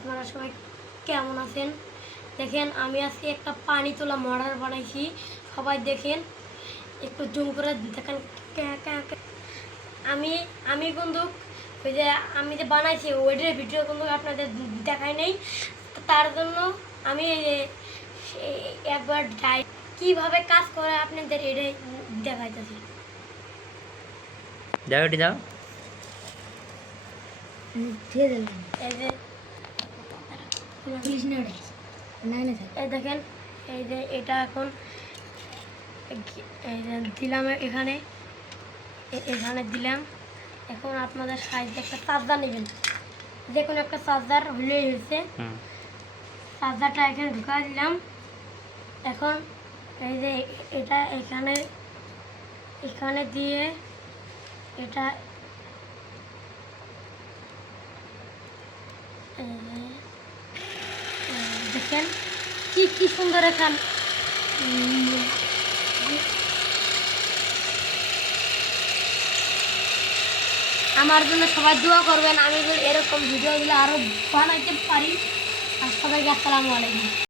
আপনারা সবাই কেমন আছেন? দেখেন আমি আজকে একটা পানি তোলা মডার বানাইছি। সবাই দেখেন, একটু জুম করে দেখেন। আমি আমি কিন্তু ওই যে আমি যে বানাইছি ওইটার ভিডিও কিন্তু আপনাদের দেখাই নেই। তার জন্য আমি একবার যাই কীভাবে কাজ করে আপনাদের এটাই দেখাইতেছি। দাও এটি দাও। এই যে এই দেখেন, এই যে এটা এখন এই যে দিলাম এখানে, এখানে দিলাম। এখন আপনাদের সাইজে একটা চার্জার নেবেন, যে কোনো একটা চার্জার হলেই হয়েছে। চার্জারটা এখানে ঢুকাই দিলাম। এখন এই যে এটা এখানে এখানে দিয়ে এটা দেখেন কি সুন্দর এখান। আমার জন্য সবাই দোয়া করবেন, আমি এরকম ভিডিওগুলো আরও বানাইতে পারি। আর সবাইকে আসসালামু আলাইকুম।